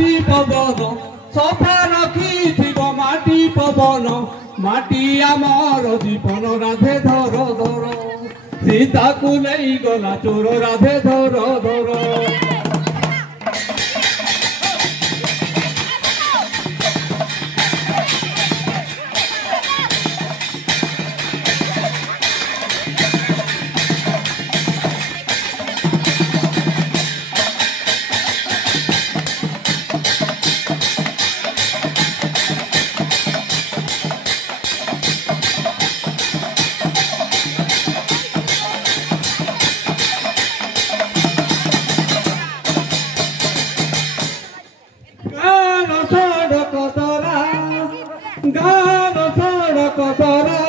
माटी पवन सफा रखिथिब माटी पवन माटी आमर जीवन राधे धर धर सीता को नहीं गला चोर राधे धर धर गान सड़क तरा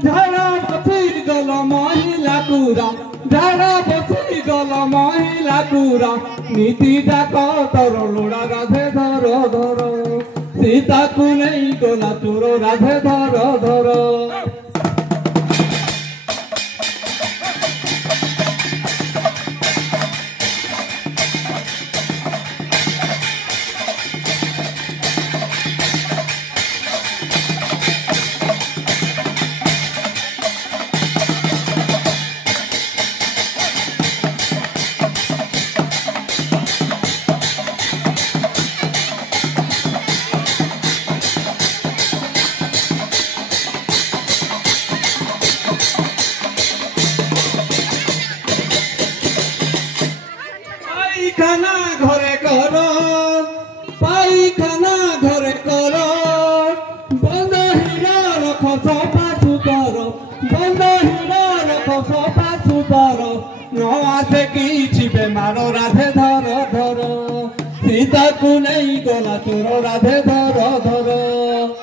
झाड़ा बसी गल महिला कुरा झाड़ा बसी गल महिला कुरा नीति डाक तर लोड़ा राधे धर धर सीता को नहीं गला चोर राधे धर धर पाइखाना घरे कर पाइखाना घरे कर बंद हीरा रख सफा सुतर बंद हीरा रख सफा सुतर न आसे किछि बेमार राधे धर धर सीता को नहीं गला चोर राधे धर धर।